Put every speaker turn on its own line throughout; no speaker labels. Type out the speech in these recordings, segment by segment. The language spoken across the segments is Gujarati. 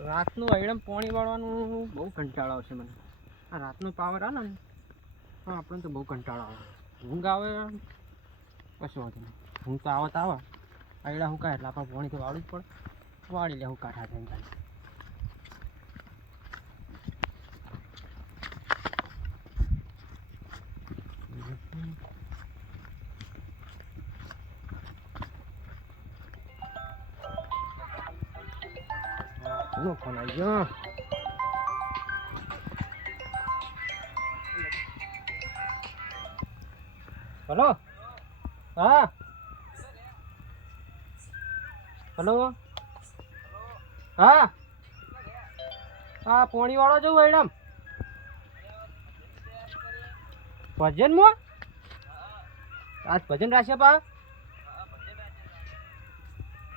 રાતનું આઈડમ પાણી વાળવાનું બહુ કંટાળો આવશે મને. આ રાતનો પાવર આવે ને હા આપણને તો બહુ કંટાળો આવે. ઊંઘ આવે કશું વાંધો નહીં. ઊંઘ તો આવત આવે. આઈડા હું કાંઈ એટલે આપણે પાણી તો વાળવું જ પડે. વાળી લે હું કાંઠા થઈને કોનો ફોન આવી હા હલો હા હા પોણી વાળો જવું મેડમ? ભજન મો? આજ ભજન રાશે પા?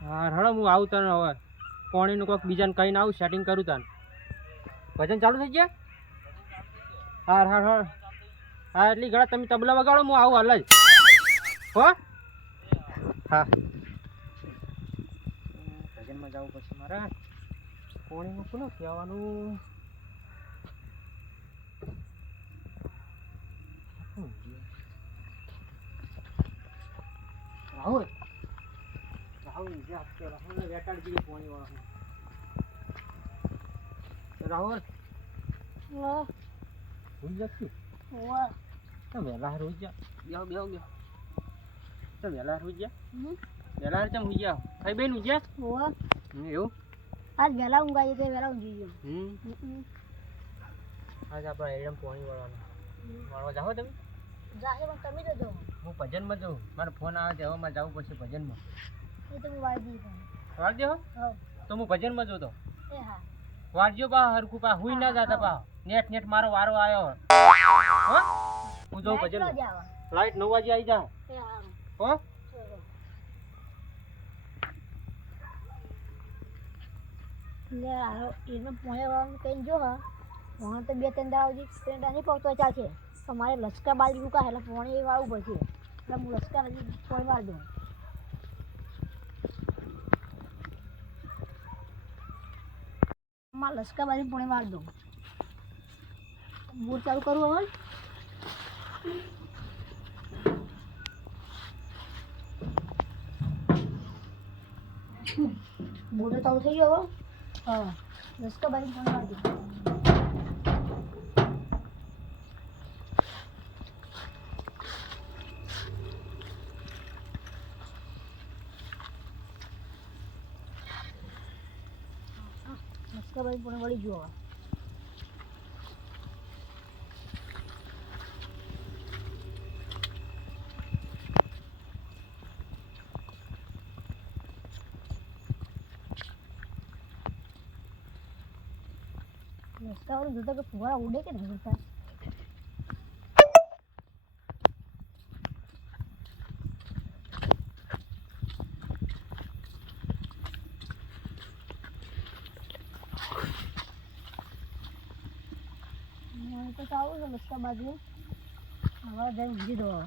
હા હળો હું આવું તને હવે. પાણીનું કોઈક બીજાને કહીને આવું સેટિંગ કરું તને. ભજન ચાલુ થઈ ગયા? હા હા હા હા, એટલી ઘણા તમે તબલા વગાડો, હું આવું હાલ જ. હો? હા. ભજનમાં જવું પછી મારે. પાણીનું કોનું કહેવાનું? રાહુલ રાહુલ જે આપતો રાહુલને વેટાડી દીધું પાણી વાળા રાહુલ ભૂલ જતી તો વહેલા હાર હોઈ જા બેહો બેહો બેહો તો વહેલા હોઈ જા વહેલા હાર ચમ હોઈ ખાઈ બેન જા એવું
આજ વહેલા ઊંઘાઈ તો વહેલા ઊંઘી ગયો
આપણે એડમ પાણી વાળવાનું વાળવા જાઓ તમે
જાશે પણ તમે તો જો
હું ભજનમાં જાઉં મારો ફોન આવે છે હવે જવું પડશે ભજનમાં.
એ તો હું વાળી
તો હું ભજનમાં જોતો.
એ હા.
વાળજો પા હરખું પા હુઈ ના જાતા પા નેટ નેટ મારો વારો આવ્યો હો? હું જાઉં
લાઈટ
ભજનમાં.
ન જાવા.
લાઈટ નવ વાગે આવી જા.
હો. લે હારો એનો પોણે વાળવાનું કઈ જો હા. પોણે તો બે ત્રણ ત્રણ દાડા નહીં પહોંચતો ચાલશે. તો મારે લચકા બાજુ રૂકા એટલે પોણે એ પડશે એટલે હું લચકા હજી પોણે વાળ દઉં. મારે લસકા બાજુ પૂણે વાળ દઉં. બોર ચાલુ કરું હવે. મોટો ચાલુ થઈ ગયો હવે. હા, લસકા બાજુ પૂણે વાળ દઉં. બાજુ પોણે વળી ગયો હવે. જોતા કે ફુવારા ઉડે કે નહીં ઉડતા મને તો ચાવું છે રસ્તા બાજુ હવે જઈ ઊંઘી દો હવે.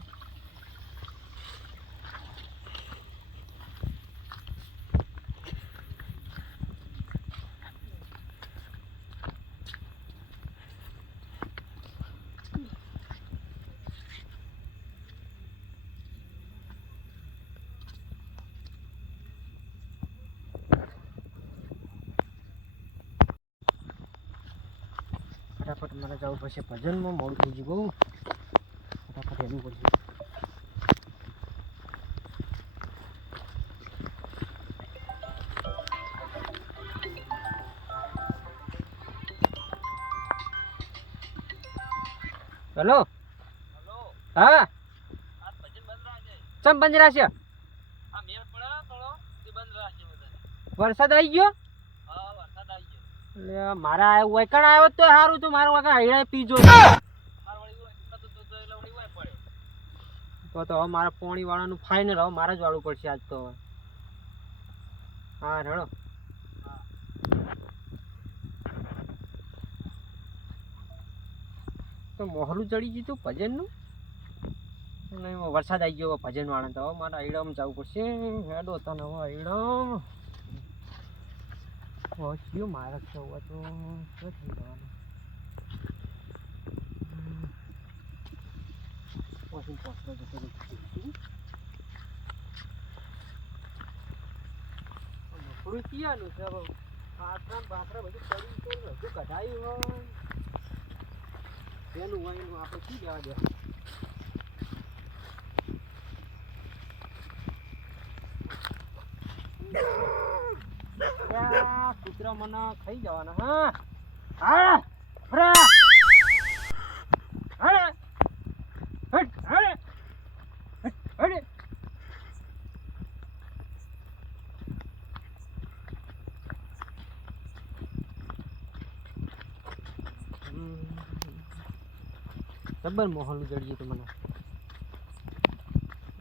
ફટાફટ મારે જવું પડશે ભજનમાં મોડું થઈ ગયું. બહુ ફટાફટ એનું પડશે હેલો? હા? ચમ બંધ રહેશે વરસાદ આવી ગયો? મારા વૈકણ આવ્યો તો સારું તું મારું વૈકણ હૈડા પીજો તો હવે મારા પોણી વાળાનું ફાઇનલ હવે મારા જ વાળું પડશે આજ તો. હવે હા, રડો. તો મોહલું ચડી ગયું તું ભજનનું? નહીં, વરસાદ આવી ગયો ભજન વાળા તો. હવે મારા હૈડામાં જવું પડશે. હેડો તને, હવે હૈડામ પહોંચ્યો મારે તો તો શું થઈ જવાનું? છે ને બાત્રા બધું પડ્યું છે હજુ કઢાયું હોય. તેનું હોય એનું આપણે શું જવા દે યા, કૂતરા મને ખાઈ જવાના. હા. હાડે ફરા. હાડે હટ. હા હટ. હટ. જબર મોહન જડજી તો મને.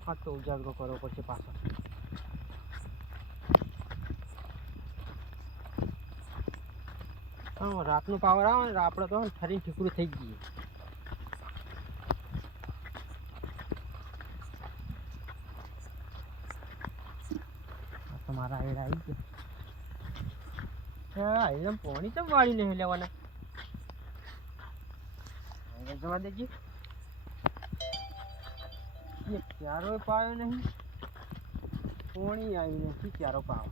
આ તો ઉજાગરો કરવો પડશે પાછો. હા, રાતનો પાવર આવે ને આપણે તો ફરીને ઠીકરું થઈ ગઈ તમારા આયર આવી ગયા. એકદમ પોણી તો વાળી નહીં લેવાના? જવા દેજે. ક્યારો પાયો નહીં. પોણી આવી નથી ક્યારો પાવ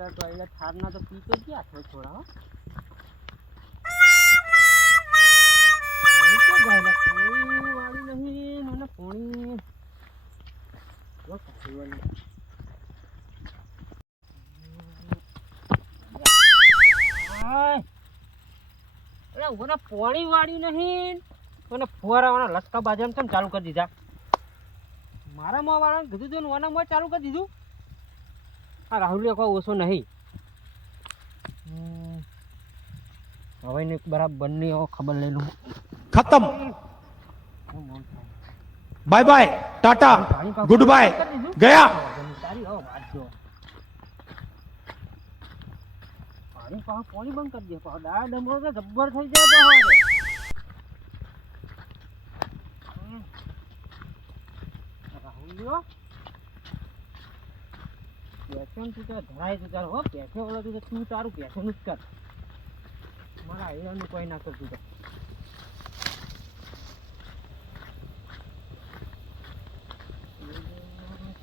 અત્યારે એટલે થારના તો પીતો ગયા છો થોડા પોણી વાળી નહીં, મને ફુવારા વાળા. બાજરામાં કેમ ચાલુ કરી દીધા? મારા મોં વાળા કીધું હતું ઓના ચાલુ કરી દીધું? આ રાહુલ કોઈ ઓછો નહીં. હવે ને બરાબર બંને ખબર લઈ લઉં.
ખતમ.
Bye bye tata
good bye ગયા.
પાણી બંધ કરી દે. તો ગબ્બર થઈ જાય રાહુલ પેશન તું તો ધરાય તું તાર હો પેસે વાળા તું તો તારું પેશનનું જ કર. મારા હીરાનું કોઈ ના કરતું તો.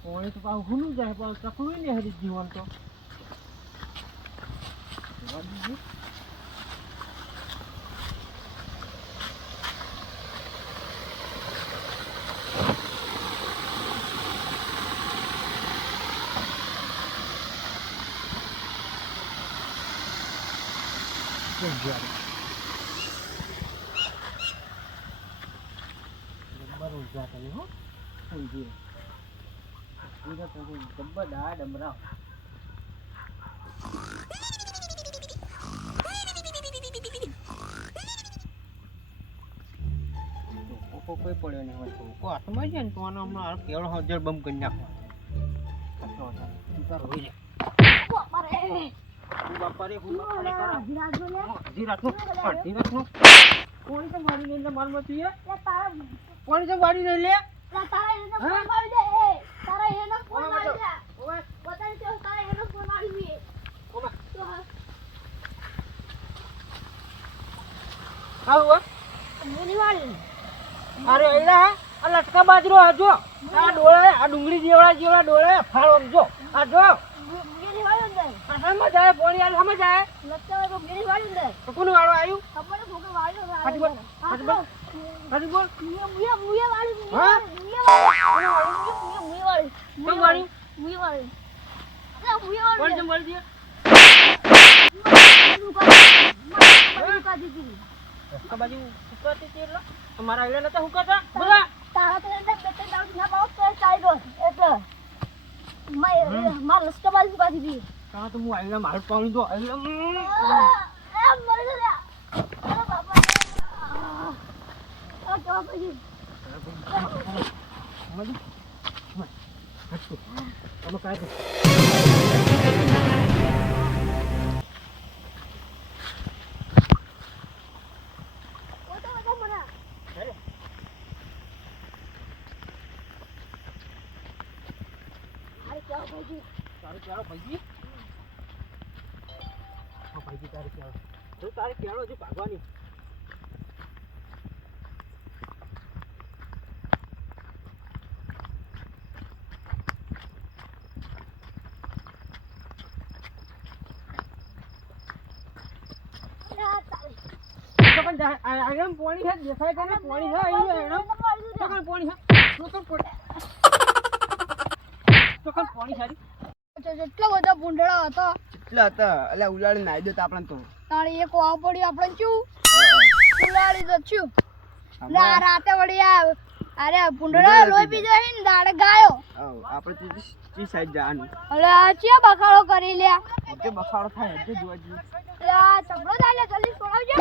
કોઈ તો પાછું હુનું જાય પણ ચકલું ને હરી જીવન તો. જવા જબ્બર ડમરાવ કોકો કોઈ પડ્યો નહીં હોય તો હાથમાં છે ને તો આનો હમણાં કેવડો હજાર બમ કરી નાખો કશો અરે એલા આ લટકા બાજરો આજો આ ડોળા, આ ડુંગળી જેવડા જેવડા ડોળે ફાળો જો, આ સમજ આવે પોણી આ સમજ આવે તો કોનું વાળો આવ્યું? હાજી બોલ. હાજી બોલ. હાજી બોલ. કોણ વાળ્યું કોણ છે મળી દે લટકા બાજુ હુકાતી હતી એટલે? તમારા એલા નતા હુકાતા? બધા?
તારા તો એને બે ત્રણ ના પાડો તો મારે મારે બાજુ કાઢી દીધી
કાં તો હું આયલા મારું પાણી હટકો તમે કાંઈ ચાલો ભાઈજી હા ભાઈજી તારે ચાલો તો તારે ચાલો હજુ ભાગવાની તો પણ છે દેખાય કે પોણી છે અહીં છે સારી
જેટલા બધા ભૂંડળો હતો
કેટલા હતા એટલે ઉલાડી નાઈ દો તો આપણને તો.
તાણી એક વાવ પડ્યો આપણે ચું ઉલાડી દો છું. ને રાતે વળી આ અરે પુંડળા લોહી પી જાય ને દાડે ગાયો.
આપણે તો સાઈડ જવાનું.
અરે આ ચિયા બખાડો કરી લ્યા.
જે બખાડો થાય હજુ જોવા જી
અરે આ દાલે જલ્દી સોડાવજો.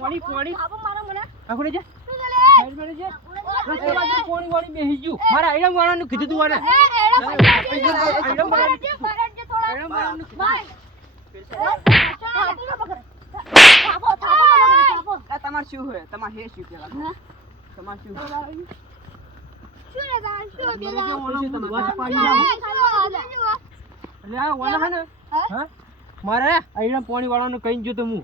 મોડી મોડી
આવો મારા મને.
આખું જા મારા આઈડમ વાળાનું કીધું તું
દે.
આઈડમ વાળાનું
તમારે શું હોય તમારે હે શું પેલા? તમારે શું
શું રે? શું
મને
પેલા?
ઓલા ઓલા હે ને
હા?
હા મારે અહીંયા પોણી વાળાનું કઈ ગયો તો હું.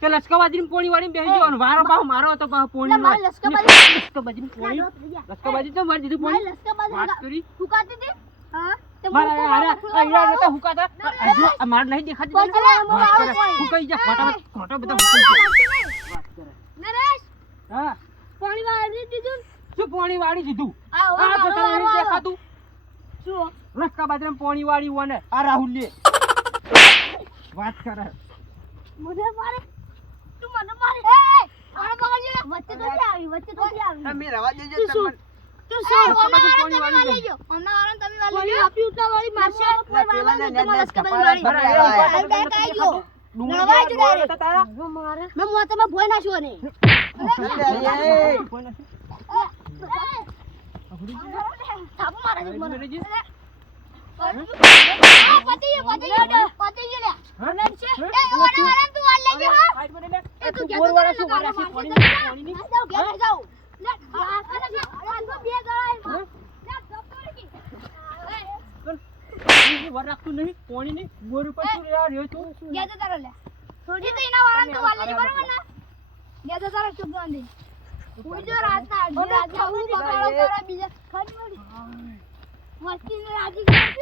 કે લસકાબાજી પોણી વાળી બેસી જવાનું વારો પાછો મારો હતો પાછો પોણી
લસકાબાજી-
લસકાબાજી પોણી. લસકાબાજી તો મારી દીધું પોણી. વાત કરી.
હતી? હા? તે
મારા નહીં દેખાતી કરે.
નરેશ,
હા? શું પોણી વાળી દીધું?
આ.
દેખાતું?
શું?
રસ્તા બાજરા પોણી વાળી વને આ રાહુલ લે. વાત કરે
મને મારે તું મને મારે એ એ, આને પકડજે વચ્ચે તો આવી વચ્ચે તો આવી
તમે રવા દેજો તમને
તું શું ઓના વાળા તમે લેજો ઓના વાળા તમે વાળી આપી ઉતાવળી મારશે કોઈ
પેલા ને
તમારા વાળી.
ભર્યા
આ બેટ આઈ ગયો.
ડુંગળી
નવાઈ જ
જેવા
ડાયરેક્ટ.
ડોળ હતા તારા
મેં મોઢામાં ભોય ને
કોઈ નથી.
થાપો મારે મને. આ પતી પતી પતી લે. તું તું
તું?
તો માર.
રાખતું નહીં પોણી નહીં બોર ઉપર શું રહ્યો છું
ગયા તો તારો લે. થોડી તો એના તું બરોબર ને? ગયા તો તારો ચૂપ ગાંધી. બગાડો બીજા. રાજી કરો તમે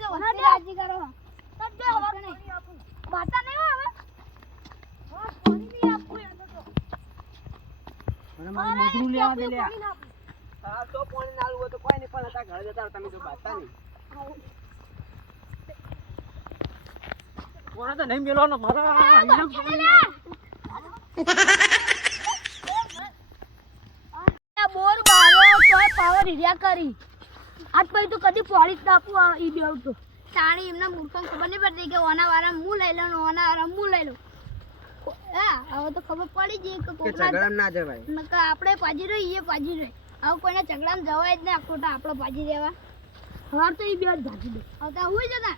તો વસ્તી રાજી કરો. છો. તો નહીં. વાતા નહીં હો હવે. હા, પાણી નહીં આપવું એને તો.
મને મારું મોઢું લેવા દે લે
પાણી ના આપવું.
હા, તો પાણી ના આલવું હોય તો કોઈ નહીં પણ હતા ઘરે જતા રહો, તમે તો બાતા નહીં
કોણે તો નહીં મેળવાનો મારા આઈડમ પોણી.
આ બોર બારો પાવર હિર્યા કરી આજ પછી તો કદી પોળી જ નાખું આ ઈ બેવ તો તાણી એમના મૂર્ખોને ખબર નહીં પડતી કે ઓના વાળા હું લઈ લઉં ઓના વાળા હું લઈ લઉં. હા હવે તો ખબર પડી ગઈ કે કોકના
ના જવાય.
આપણે પાજી રહી એ પાજી રહી હવે કોઈના ઝઘડામાં જવાય જ નહીં આ ખોટા આપણે પાજી રહેવા. હવે તો એ બે જ ભાજી દે. હવે તો હું જતા.